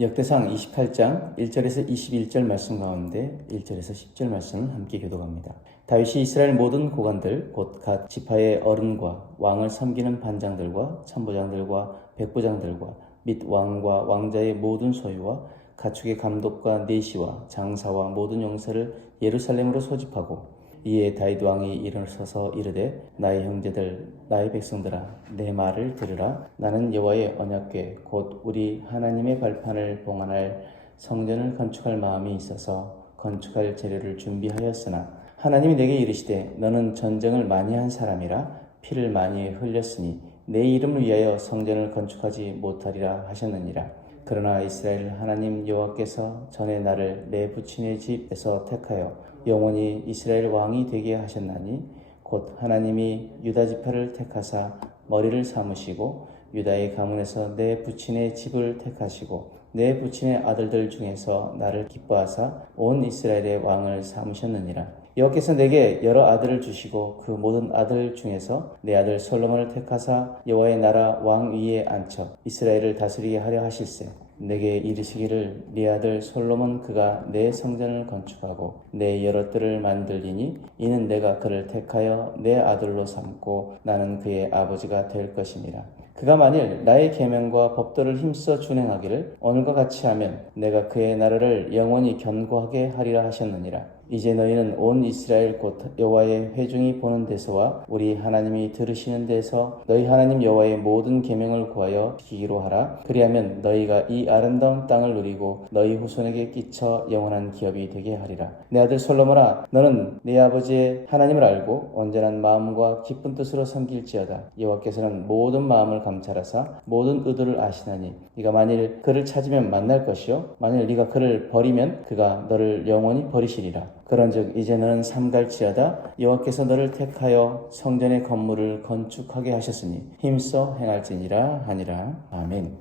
역대상 28장 1절에서 21절 말씀 가운데 1절에서 10절 말씀을 함께 교독합니다. 다윗이 이스라엘 모든 고관들 곧 각 지파의 어른과 왕을 섬기는 반장들과 천부장들과 백부장들과 및 왕과 왕자의 모든 소유와 가축의 감독과 내시와 장사와 모든 용사를 예루살렘으로 소집하고 이에 다윗 왕이 일어서서 이르되 나의 형제들 나의 백성들아 내 말을 들으라. 나는 여호와의 언약궤 곧 우리 하나님의 발판을 봉헌할 성전을 건축할 마음이 있어서 건축할 재료를 준비하였으나 하나님이 내게 이르시되 너는 전쟁을 많이 한 사람이라 피를 많이 흘렸으니 내 이름을 위하여 성전을 건축하지 못하리라 하셨느니라. 그러나 이스라엘 하나님 여호와께서 전에 나를 내 부친의 집에서 택하여 영원히 이스라엘 왕이 되게 하셨나니 곧 하나님이 유다 지파를 택하사 머리를 삼으시고 유다의 가문에서 내 부친의 집을 택하시고 내 부친의 아들들 중에서 나를 기뻐하사 온 이스라엘의 왕을 삼으셨느니라. 여호와께서 내게 여러 아들을 주시고 그 모든 아들 중에서 내 아들 솔로몬을 택하사 여호와의 나라 왕 위에 앉혀 이스라엘을 다스리게 하려 하실세. 내게 이르시기를 네 아들 솔로몬 그가 내 성전을 건축하고 내 여러 뜰을 만들리니 이는 내가 그를 택하여 내 아들로 삼고 나는 그의 아버지가 될 것이니라. 그가 만일 나의 계명과 법도를 힘써 준행하기를 오늘과 같이 하면 내가 그의 나라를 영원히 견고하게 하리라 하셨느니라. 이제 너희는 온 이스라엘 곧 여호와의 회중이 보는 데서와 우리 하나님이 들으시는 데서 너희 하나님 여호와의 모든 계명을 구하여 지키기로 하라. 그리하면 너희가 이 아름다운 땅을 누리고 너희 후손에게 끼쳐 영원한 기업이 되게 하리라. 내 아들 솔로몬아 너는 네 아버지의 하나님을 알고 온전한 마음과 기쁜 뜻으로 섬길지어다. 여호와께서는 모든 마음을 감찰하사 모든 의도를 아시나니 네가 만일 그를 찾으면 만날 것이요 만일 네가 그를 버리면 그가 너를 영원히 버리시리라. 그런즉 이제 너는 삼갈지어다. 여호와께서 너를 택하여 성전의 건물을 건축하게 하셨으니 힘써 행할지니라 하니라. 아멘.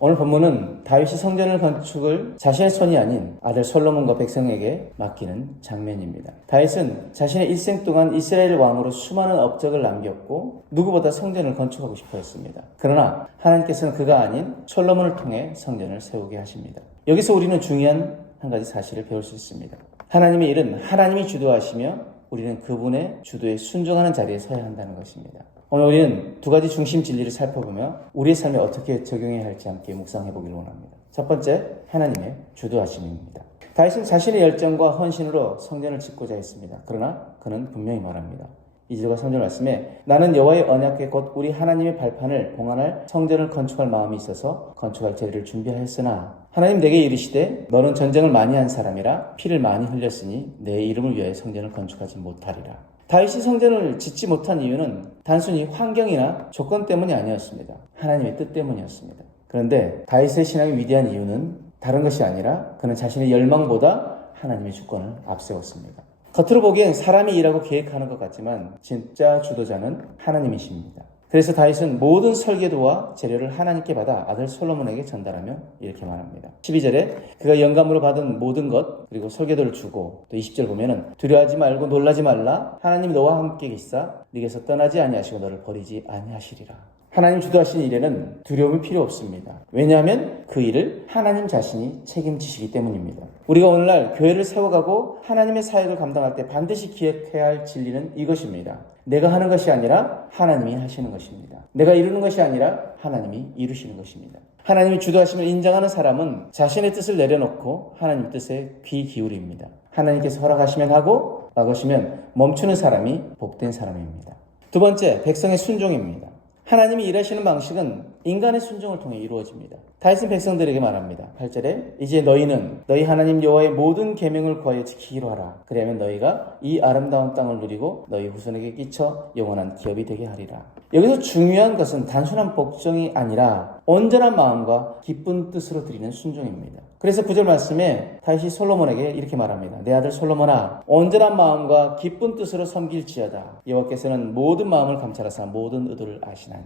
오늘 본문은 다윗이 성전을 건축을 자신의 손이 아닌 아들 솔로몬과 백성에게 맡기는 장면입니다. 다윗은 자신의 일생 동안 이스라엘 왕으로 수많은 업적을 남겼고 누구보다 성전을 건축하고 싶어 했습니다. 그러나 하나님께서는 그가 아닌 솔로몬을 통해 성전을 세우게 하십니다. 여기서 우리는 중요한 한 가지 사실을 배울 수 있습니다. 하나님의 일은 하나님이 주도하시며 우리는 그분의 주도에 순종하는 자리에 서야 한다는 것입니다. 오늘 우리는 두 가지 중심 진리를 살펴보며 우리의 삶에 어떻게 적용해야 할지 함께 묵상해 보기를 원합니다. 첫 번째, 하나님의 주도하심입니다. 다윗은 자신의 열정과 헌신으로 성전을 짓고자 했습니다. 그러나 그는 분명히 말합니다. 2절과 3절 말씀에 나는 여호와의 언약궤 곧 우리 하나님의 발판을 봉헌할 성전을 건축할 마음이 있어서 건축할 재료를 준비하였으나 하나님 내게 이르시되 너는 전쟁을 많이 한 사람이라 피를 많이 흘렸으니 내 이름을 위하여 성전을 건축하지 못하리라. 다윗이 성전을 짓지 못한 이유는 단순히 환경이나 조건 때문이 아니었습니다. 하나님의 뜻 때문이었습니다. 그런데 다윗의 신앙이 위대한 이유는 다른 것이 아니라 그는 자신의 열망보다 하나님의 주권을 앞세웠습니다. 겉으로 보기엔 사람이 일하고 계획하는 것 같지만 진짜 주도자는 하나님이십니다. 그래서 다윗은 모든 설계도와 재료를 하나님께 받아 아들 솔로몬에게 전달하며 이렇게 말합니다. 12절에 그가 영감으로 받은 모든 것 그리고 설계도를 주고 또 20절 보면은 두려워하지 말고 놀라지 말라. 하나님이 너와 함께 계시사 네게서 떠나지 아니하시고 너를 버리지 아니하시리라. 하나님 주도하시는 일에는 두려움이 필요 없습니다. 왜냐하면 그 일을 하나님 자신이 책임지시기 때문입니다. 우리가 오늘날 교회를 세워가고 하나님의 사역을 감당할 때 반드시 기억해야 할 진리는 이것입니다. 내가 하는 것이 아니라 하나님이 하시는 것입니다. 내가 이루는 것이 아니라 하나님이 이루시는 것입니다. 하나님이 주도하심을 인정하는 사람은 자신의 뜻을 내려놓고 하나님 뜻에 귀 기울입니다. 하나님께서 허락하시면 하고 막으시면 멈추는 사람이 복된 사람입니다. 두 번째, 백성의 순종입니다. 하나님이 일하시는 방식은 인간의 순종을 통해 이루어집니다. 다윗은 백성들에게 말합니다. 8절에 이제 너희는 너희 하나님 여호와의 모든 계명을 구하여 지키기로 하라. 그러면 너희가 이 아름다운 땅을 누리고 너희 후손에게 끼쳐 영원한 기업이 되게 하리라. 여기서 중요한 것은 단순한 복종이 아니라 온전한 마음과 기쁜 뜻으로 드리는 순종입니다. 그래서 9절 말씀에 다윗이 솔로몬에게 이렇게 말합니다. 내 아들 솔로몬아 온전한 마음과 기쁜 뜻으로 섬길지어다. 여호와께서는 모든 마음을 감찰하사 모든 의도를 아시나니.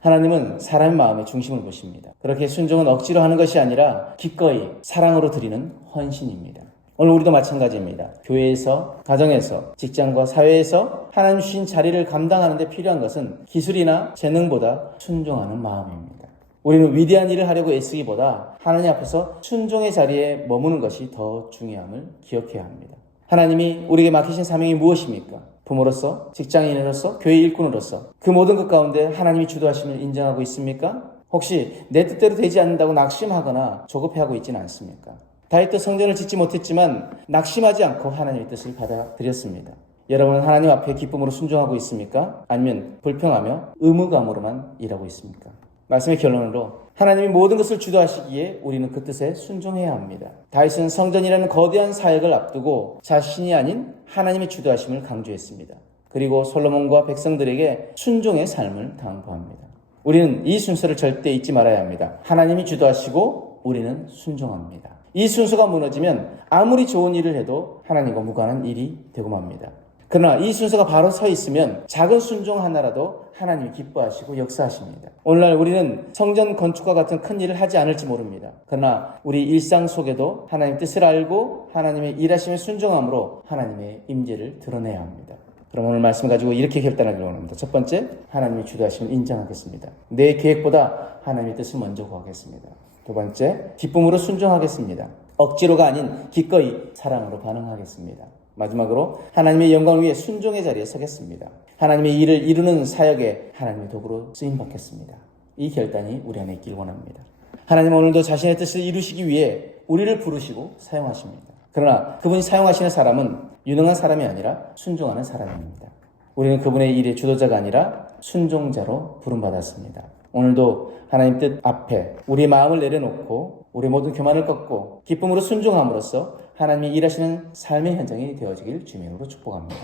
하나님은 사람의 마음의 중심을 보십니다. 그렇게 순종은 억지로 하는 것이 아니라 기꺼이 사랑으로 드리는 헌신입니다. 오늘 우리도 마찬가지입니다. 교회에서, 가정에서, 직장과 사회에서 하나님 주신 자리를 감당하는 데 필요한 것은 기술이나 재능보다 순종하는 마음입니다. 우리는 위대한 일을 하려고 애쓰기보다 하나님 앞에서 순종의 자리에 머무는 것이 더 중요함을 기억해야 합니다. 하나님이 우리에게 맡기신 사명이 무엇입니까? 부모로서, 직장인으로서, 교회 일꾼으로서 그 모든 것 가운데 하나님이 주도하심을 인정하고 있습니까? 혹시 내 뜻대로 되지 않는다고 낙심하거나 조급해하고 있지는 않습니까? 다윗도 성전을 짓지 못했지만 낙심하지 않고 하나님의 뜻을 받아들였습니다. 여러분은 하나님 앞에 기쁨으로 순종하고 있습니까? 아니면 불평하며 의무감으로만 일하고 있습니까? 말씀의 결론으로 하나님이 모든 것을 주도하시기에 우리는 그 뜻에 순종해야 합니다. 다윗은 성전이라는 거대한 사역을 앞두고 자신이 아닌 하나님의 주도하심을 강조했습니다. 그리고 솔로몬과 백성들에게 순종의 삶을 당부합니다. 우리는 이 순서를 절대 잊지 말아야 합니다. 하나님이 주도하시고 우리는 순종합니다. 이 순서가 무너지면 아무리 좋은 일을 해도 하나님과 무관한 일이 되고 맙니다. 그러나 이 순서가 바로 서 있으면 작은 순종 하나라도 하나님이 기뻐하시고 역사하십니다. 오늘날 우리는 성전 건축과 같은 큰 일을 하지 않을지 모릅니다. 그러나 우리 일상 속에도 하나님 뜻을 알고 하나님의 일하심에 순종함으로 하나님의 임재를 드러내야 합니다. 그럼 오늘 말씀 가지고 이렇게 결단하기를 원합니다. 첫 번째, 하나님의 주도하심을 인정하겠습니다. 내 계획보다 하나님의 뜻을 먼저 구하겠습니다. 두 번째, 기쁨으로 순종하겠습니다. 억지로가 아닌 기꺼이 사랑으로 반응하겠습니다. 마지막으로 하나님의 영광을 위해 순종의 자리에 서겠습니다. 하나님의 일을 이루는 사역에 하나님의 도구로 쓰임받겠습니다. 이 결단이 우리 안에 있길 원합니다. 하나님은 오늘도 자신의 뜻을 이루시기 위해 우리를 부르시고 사용하십니다. 그러나 그분이 사용하시는 사람은 유능한 사람이 아니라 순종하는 사람입니다. 우리는 그분의 일의 주도자가 아니라 순종자로 부름받았습니다. 오늘도 하나님 뜻 앞에 우리의 마음을 내려놓고 우리 모든 교만을 꺾고 기쁨으로 순종함으로써 하나님이 일하시는 삶의 현장이 되어지길 주님으로 축복합니다.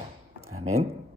아멘.